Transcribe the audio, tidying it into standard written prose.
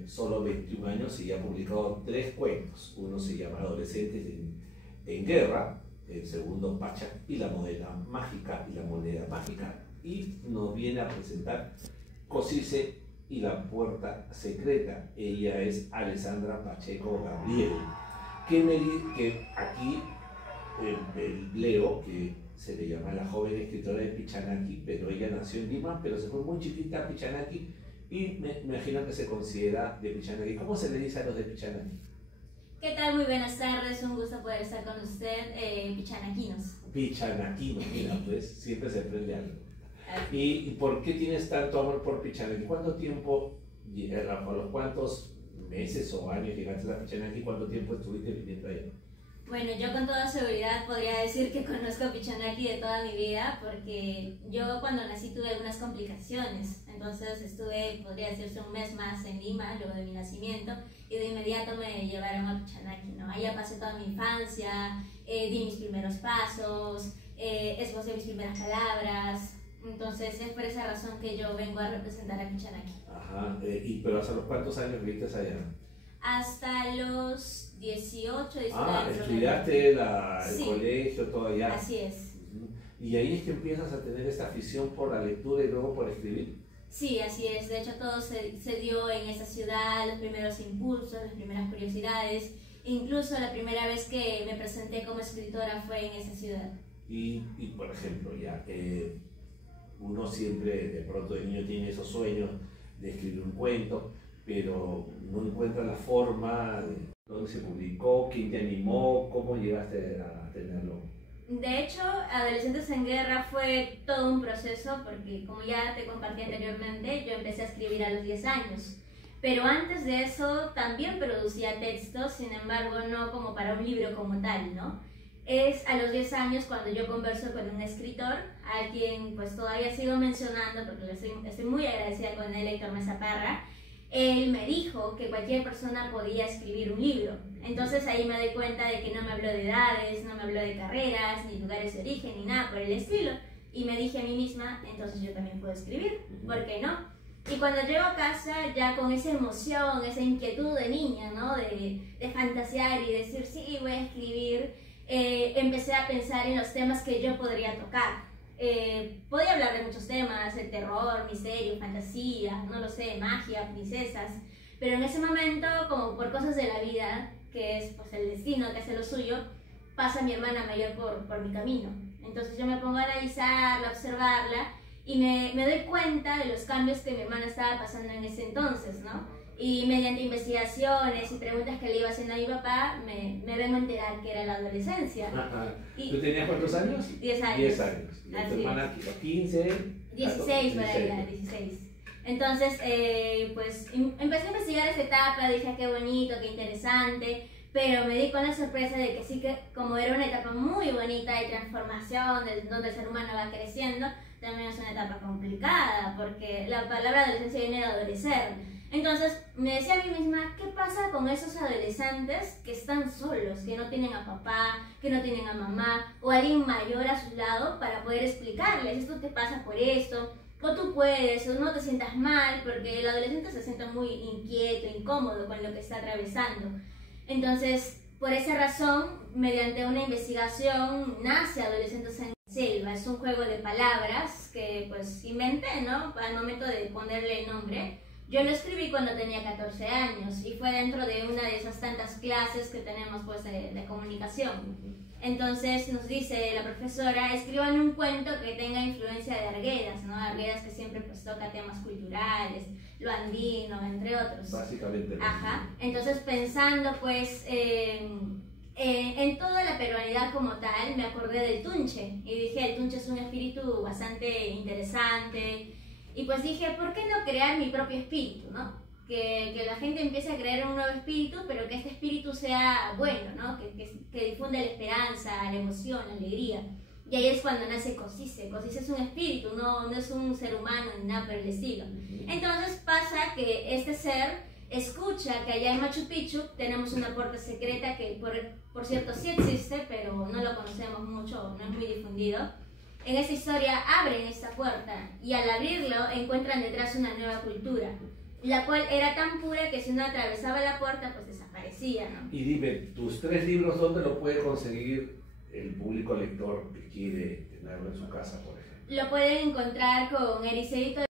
tiene solo 21 años y ya ha publicado 3 cuentos. Uno se llama Adolescentes en Guerra, el segundo Pachá y la moneda mágica y la moneda mágica. Y nos viene a presentar Cosice y la puerta secreta. Ella es Alessandra Pacheco Gabriel, que aquí leo que se le llama la joven escritora de Pichanaki, pero ella nació en Lima, pero se fue muy chiquita a Pichanaki y me imagino que se considera de Pichanaki. ¿Cómo se le dice a los de Pichanaki? ¿Qué tal? Muy buenas tardes, un gusto poder estar con usted, pichanaquinos. Pichanaquinos, mira, pues siempre se aprende algo. ¿Y por qué tienes tanto amor por Pichanaki? ¿Cuánto tiempo, por los cuántos meses o años llegaste a Pichanaki? ¿Cuánto tiempo estuviste viviendo ahí? Bueno, yo con toda seguridad podría decir que conozco a Pichanaki de toda mi vida, porque yo cuando nací tuve algunas complicaciones, entonces estuve, podría decirse, un mes más en Lima, luego de mi nacimiento, y de inmediato me llevaron a Pichanaki, ¿no? Allá pasé toda mi infancia, di mis primeros pasos, esbocé mis primeras palabras, entonces es por esa razón que yo vengo a representar a Pichanaki. Ajá, pero ¿hasta los cuántos años viviste allá? Hasta los 18, 19 años. Estudiaste el sí, colegio, todo allá. Así es. Y ahí es que empiezas a tener esta afición por la lectura y luego por escribir. Sí, así es. De hecho, todo se dio en esa ciudad, los primeros impulsos, las primeras curiosidades. Incluso la primera vez que me presenté como escritora fue en esa ciudad. Y por ejemplo, ya uno siempre de pronto de niño tiene esos sueños de escribir un cuento, pero no encuentra la forma de dónde se publicó, quién te animó, cómo llegaste a tenerlo. De hecho, Adolescentes en Guerra fue todo un proceso, porque como ya te compartí anteriormente, yo empecé a escribir a los 10 años. Pero antes de eso también producía textos, sin embargo no como para un libro como tal, ¿no? Es a los 10 años cuando yo converso con un escritor, a quien pues todavía sigo mencionando porque estoy muy agradecida con él, Héctor Mesa Parra. Él me dijo que cualquier persona podía escribir un libro. Entonces ahí me doy cuenta de que no me habló de edades, no me habló de carreras, ni lugares de origen, ni nada por el estilo. Y me dije a mí misma, entonces yo también puedo escribir, ¿por qué no? Y cuando llego a casa, ya con esa emoción, esa inquietud de niña, ¿no? De fantasear y decir, sí, voy a escribir, empecé a pensar en los temas que yo podría tocar. Podía hablar de muchos temas, el terror, misterio, fantasía, no lo sé, magia, princesas, pero en ese momento, como por cosas de la vida, que es pues el destino que hace lo suyo, pasa mi hermana mayor por mi camino. Entonces yo me pongo a analizarla, a observarla, y me doy cuenta de los cambios que mi hermana estaba pasando en ese entonces, ¿no? Y mediante investigaciones y preguntas que le iba haciendo a mi papá, me vengo a enterar que era la adolescencia. ¿Tú tenías cuántos años? 10 años. 10 años. ¿Y tu hermana 15? 16 para ella, 16. Entonces, pues empecé a investigar esa etapa, dije qué bonito, qué interesante, pero me di con la sorpresa de que sí, que como era una etapa muy bonita de transformación, donde el ser humano va creciendo, también es una etapa complicada, porque la palabra adolescencia viene de adolecer. Entonces me decía a mí misma, ¿qué pasa con esos adolescentes que están solos, que no tienen a papá, que no tienen a mamá o alguien mayor a su lado para poder explicarles, esto te pasa por esto, o tú puedes, o no te sientas mal, porque el adolescente se siente muy inquieto, incómodo con lo que está atravesando. Entonces, por esa razón, mediante una investigación, nace Adolescentes en Selva. Es un juego de palabras que pues inventé, ¿no? Al momento de ponerle el nombre. Yo lo escribí cuando tenía 14 años y fue dentro de una de esas tantas clases que tenemos pues de comunicación. Entonces nos dice la profesora, escriban un cuento que tenga influencia de Arguedas, ¿no? Arguedas que siempre pues toca temas culturales, lo andino, entre otros. Básicamente. Ajá. Entonces pensando pues en toda la peruanidad como tal, me acordé del Tunche y dije, el Tunche es un espíritu bastante interesante. Y pues dije, ¿por qué no crear mi propio espíritu, no? Que la gente empiece a crear un nuevo espíritu, pero que este espíritu sea bueno, ¿no? Que difunda la esperanza, la emoción, la alegría. Y ahí es cuando nace Cosice. Cosice es un espíritu, no es un ser humano ni nada por el estilo. Entonces pasa que este ser escucha que allá en Machu Picchu tenemos una puerta secreta que por cierto sí existe, pero no lo conocemos mucho, no es muy difundido. En esta historia abren esta puerta y al abrirlo encuentran detrás una nueva cultura. la cual era tan pura que si uno atravesaba la puerta, pues desaparecía, ¿no? Y dime, tus 3 libros, ¿dónde lo puede conseguir el público lector que quiere tenerlo en su casa, por ejemplo? Lo pueden encontrar con Eris Editorial.